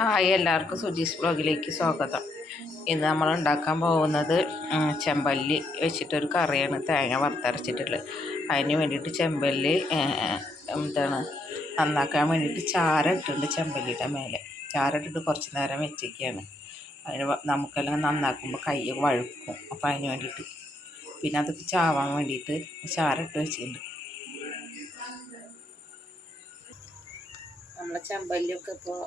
Hi, എല്ലാവർക്കും സുജീസ് ബ്ലോഗിലേക്ക് സ്വാഗതം. ഇന്ന് നമ്മൾ ഉണ്ടാക്കാൻ പോകുന്നത് ചെമ്പല്ലി വെച്ചിട്ടൊരു കറിയാണ്, തേങ്ങ വറുത്തരച്ചിട്ടുള്ളത്. അതിന് വേണ്ടിയിട്ട് ചെമ്പല്ലി നന്നാക്കാൻ വേണ്ടിയിട്ട് ചാര ഇട്ടിട്ടുണ്ട്. ചെമ്പല്ലിയുടെ മേലെ ചാര ഇട്ടിട്ട് കുറച്ച് നേരം വെച്ചിരിക്കുകയാണ്. അതിന് നമുക്കെല്ലാം നന്നാക്കുമ്പോൾ കൈ വഴുക്കും. അപ്പോൾ അതിന് വേണ്ടിയിട്ട് പിന്നെ അതൊക്കെ ചാവാൻ വേണ്ടിയിട്ട് ചാര ഇട്ട് വെച്ചിട്ടുണ്ട്. നമ്മളെ ചെമ്പല്ലിയൊക്കെ ഇപ്പോൾ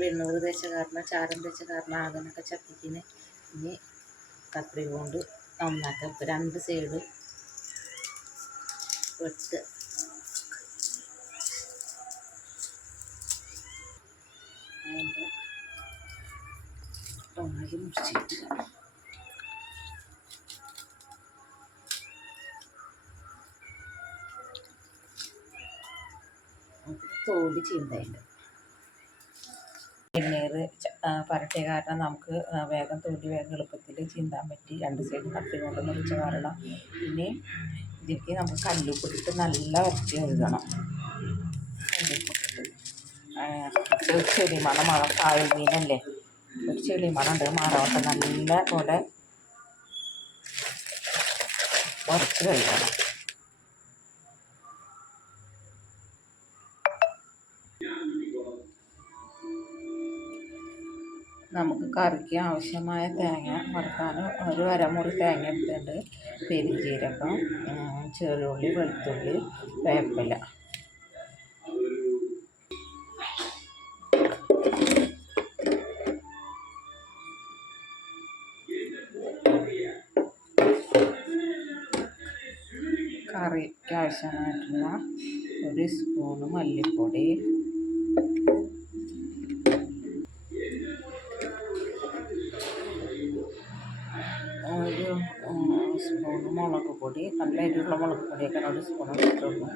വെണ്ണൂറ് തേച്ച കാരണം, ചാരം തേച്ച കാരണം ആകാനൊക്കെ ചട്ടിക്കിന് ഇനി കത്രി കൊണ്ട് നന്നാക്കാം. ഇപ്പോൾ രണ്ട് സൈഡ് വെട്ട് അതിൻ്റെ ടൊമാറ്റോ മുറിച്ചിട്ട് തോല് ചീന്തതിൻ്റെ വെണ്ണീർ പരട്ടിയ കാരണം നമുക്ക് വേഗം തൊലി വേഗം എളുപ്പത്തിൽ ചീന്താൻ പറ്റി. രണ്ട് സൈഡ് കത്തി കൊണ്ട് മുറിച്ച കാരണം. ഇനി ഇതിലേക്ക് നമുക്ക് കല്ലുപ്പിട്ടിട്ട് നല്ല വരച്ച് കഴുകണം. കല്ലുപ്പിട്ടിട്ട് ഒരു ചെളിമണം കായൽ മീനല്ലേ, ഒരു ചെളിമണം ഉണ്ട്, മാറാവട്ടെ. നല്ല പോലെ വരച്ച് കഴുകണം. നമുക്ക് കറിക്ക് ആവശ്യമായ തേങ്ങ വറുക്കാൻ ഒരു അരമുറി തേങ്ങ എടുത്തിട്ടുണ്ട്. പെരുംജീരകം, ചെറുള്ളി, വെളുത്തുള്ളി, വേപ്പില. കറിക്ക് ആവശ്യമായിട്ടുള്ള ഒരു സ്പൂണ് മല്ലിപ്പൊടി, ഒരു സ്പൂണ് മുളക് പൊടി, നല്ല എരിവുള്ള മുളക് പൊടിയൊക്കെ ഒരു സ്പൂൺ ഇട്ടിട്ടുള്ളൂ.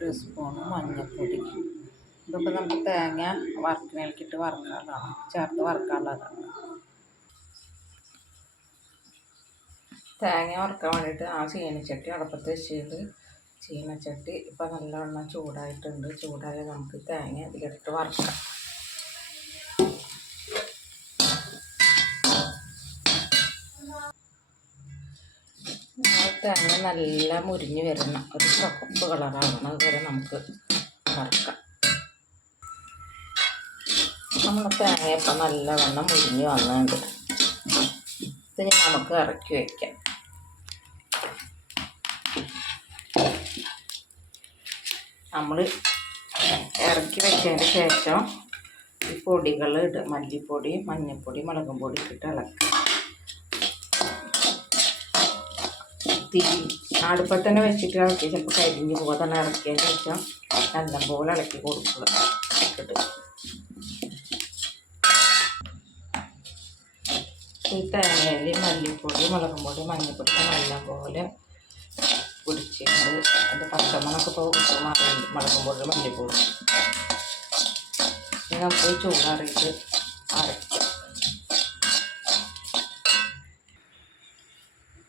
ഒരു സ്പൂണ് മഞ്ഞൾപ്പൊടി. ഇതൊക്കെ നമുക്ക് തേങ്ങ വറുക്കിനേക്കിട്ട് വറുക്കാനുള്ളതാണ്, ചേർത്ത് വറുക്കാനുള്ളതാണ്. തേങ്ങ വറുക്കാൻ വേണ്ടിയിട്ട് ആ ചീനച്ചട്ടി അടുപ്പത്ത് വെച്ചിട്ട്, ചീനച്ചട്ടി ഇപ്പം നല്ലവണ്ണം ചൂടായിട്ടുണ്ട്. ചൂടായാൽ നമുക്ക് തേങ്ങ ഇതിലിട്ട് വറുക്കാം. തേങ്ങ നല്ല മുരിഞ്ഞ് വരുന്ന ഒരു ചുവപ്പ് കളറാവണം വരെ നമുക്ക് വറുക്കാം. നമ്മുടെ തേങ്ങ ഇപ്പം നല്ലവണ്ണം മുരിഞ്ഞ് വന്നിട്ടുണ്ട്. ഇത് നമുക്ക് ഇറക്കി വയ്ക്കാം. നമ്മൾ ഇറക്കി വെച്ചതിന് ശേഷം ഈ പൊടികൾ ഇടുക. മല്ലിപ്പൊടി, മഞ്ഞൾപ്പൊടി, മുളകും പൊടി ഇട്ടിട്ട് ഇളക്കുക. അടുപ്പത്ത് തന്നെ വെച്ചിട്ട് ഇളക്കി, ചിലപ്പോൾ കരിഞ്ഞ് പോകാൻ തന്നെ ഇറക്കിയതിന് ശേഷം നല്ലപോലെ ഇളക്കി കൊടുക്കുക. ഇട്ടിട്ട് ഈ തേങ്ങയിൽ മല്ലിപ്പൊടി, മുളകും പൊടി, മഞ്ഞൾപ്പൊടി നല്ലപോലെ പൊടിച്ചിട്ട് അതിൻ്റെ പച്ചമണമൊക്കെ ഇപ്പോൾ മാറിയുണ്ട്. മുളകും പൊടി, മല്ലിപ്പൊടി നമുക്ക് ചൂടാറിയിട്ട് അരയ്ക്കാം.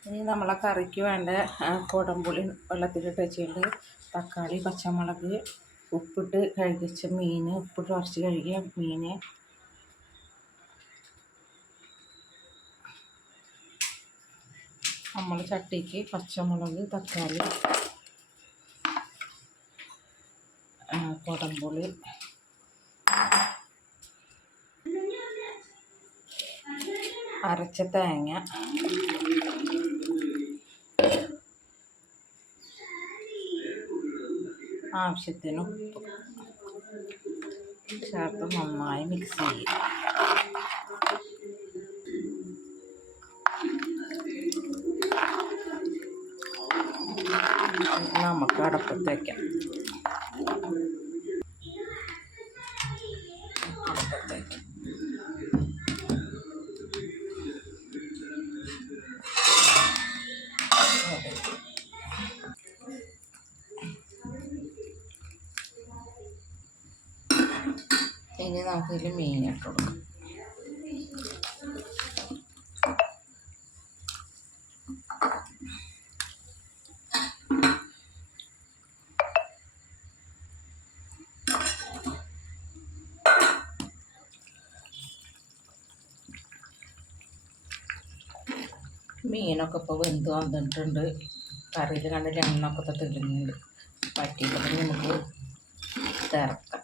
ഇനി നമ്മളെ കറിക്ക് വേണ്ട കുടംപുളി വെള്ളത്തിലിട്ട് വെച്ചിട്ട് തക്കാളി, പച്ചമുളക്, ഉപ്പിട്ട് കഴുകിച്ച മീൻ, ഉപ്പിട്ട് ഉറച്ച് കഴുകിയ മീൻ, നമ്മൾ ചട്ടിക്ക് പച്ചമുളക്, തക്കാളി, കുടംപുളി, അരച്ച തേങ്ങ, ആവശ്യത്തിന് ഉപ്പ് ചേർത്ത് നന്നായി മിക്സ് ചെയ്യും. നമുക്ക് അടുപ്പത്ത് വയ്ക്കാം. ഇനി നമുക്കിതിൽ മീനിട്ട് കൊടുക്കാം. മീനൊക്കെ ഇപ്പോൾ വെന്ത് വന്നിട്ടുണ്ട്. കറിയിൽ കണ്ടിട്ട് എണ്ണൊക്കെ തെളിഞ്ഞുണ്ട്. പറ്റിയിട്ട് നമുക്ക് ഇറക്കാം.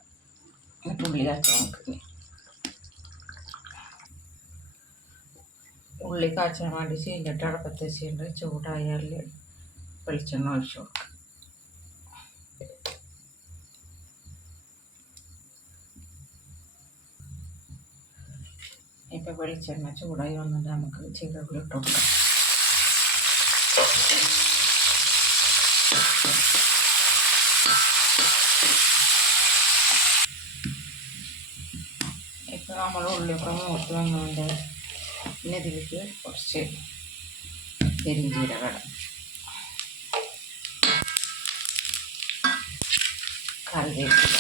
ഉള്ളി കാച്ചാൻ നമുക്ക് ഉള്ളി കാച്ചാൻ വേണ്ടി ചീഞ്ഞിട്ട് അടപ്പത്ത് വെച്ചിട്ടുണ്ട്. ചൂടായാൽ വെളിച്ചെണ്ണ ഒഴിച്ചു കൊടുക്കാം. ഇപ്പം വെളിച്ചെണ്ണ ചൂടായി വന്നിട്ട് നമുക്ക് ജീരകം ഇട്ട് കൊടുക്കാം. ഇപ്പം നമ്മൾ ഉള്ളിയൊക്കെ മൂത്ത് വന്നുകൊണ്ട് പിന്നെ ഇതിലേക്ക് കുറച്ച് പെരുംജീരകം, കറിവേപ്പില,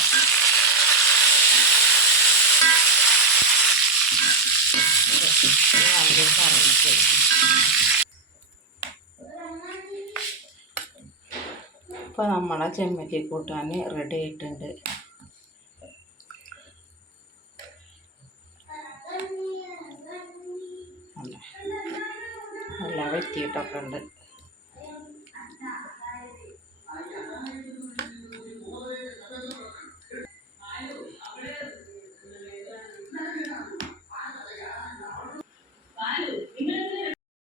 ഇപ്പോൾ നമ്മളെ ചെമ്മല്ലി കൂട്ടാൻ റെഡി ആയിട്ടുണ്ട്. നല്ല വറ്റിയിട്ടൊക്കെ ഉണ്ട്.